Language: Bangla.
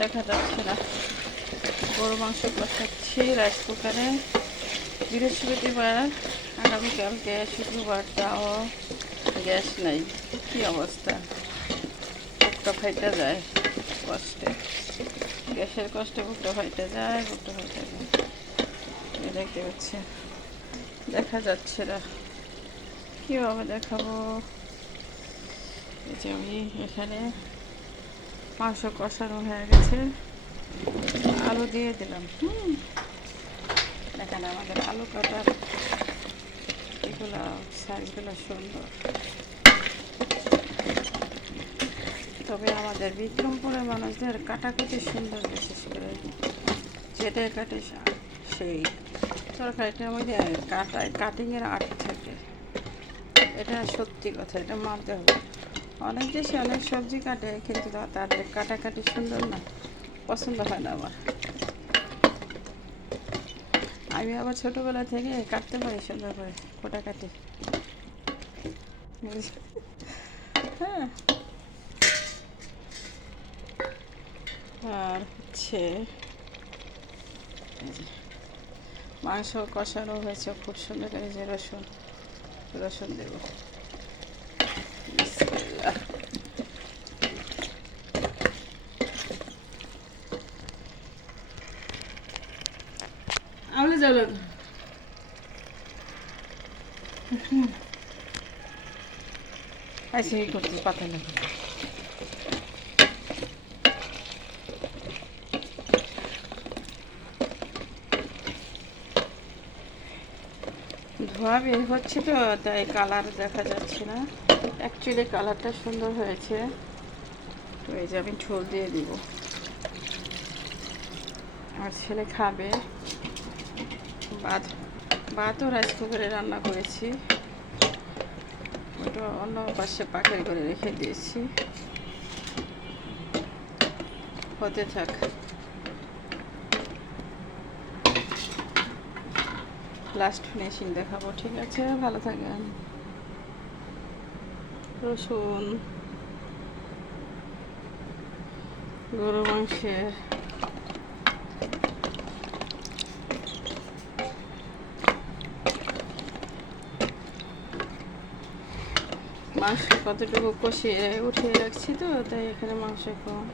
দেখা যাচ্ছে না। গরু মাংস কষাচ্ছি রাইস কুকারে। বৃহস্পতিবার, আগামীকালকে শুক্রবার, তাও গ্যাস নেই। কী অবস্থা, বুকটা ফাইটা যায় কষ্টে, গ্যাসের কষ্টে বুকটা ফাইটা যায়, বুকটা ফাইটা যায়। দেখতে পাচ্ছি, দেখা যাচ্ছে না, কীভাবে দেখাবো। এই যে আমি এখানে মাংস কষানো হয়ে গেছে, আলু দিয়ে দিলাম। এখানে আমাদের আলু কাটার এগুলো সাইজগুলো সুন্দর। তবে আমাদের বিক্রমপুরের মানুষদের কাটাকুটি সুন্দর, বিশেষ করে যেটাই কাটে সেই তরকারিটার মধ্যে কাটিংয়ের আর্ট থাকে। এটা সত্যি কথা, এটা মানতে হবে। অনেক দেশে অনেক সবজি কাটে, কিন্তু তাদের কাটাকাটি সুন্দর না, পছন্দ হয় না আমার। আমি আবার ছোটোবেলা থেকে কাটতে পারি সুন্দর করে, কোটাকাটি। হ্যাঁ, আর হচ্ছে মাংস কষানো হয়েছে খুব সুন্দর করে, যে রসুন রসুন দেব। বিসমিল্লাহ। আমলে যাবেন আচ্ছা, এই করতে পাতা লাগে। ধোয়া বের হচ্ছে তো, তাই কালার দেখা যাচ্ছে না। অ্যাকচুয়ালি কালারটা সুন্দর হয়েছে। তো এই যে আমি ঝোল দিয়ে দিব, আমার ছেলে খাবে। ভাতও রাইস কুকারে রান্না করেছি, ওটা অন্য পাশে পাকের করে রেখে দিয়েছি, হতে থাক। লাস্ট ফিনিশিং দেখাবো, ঠিক আছে? ভালো থাকেন। রসুন, গরু মাংসের মাংস কতটুকু কষিয়ে উঠিয়ে রাখছি তো, তাই এখানে মাংস কম।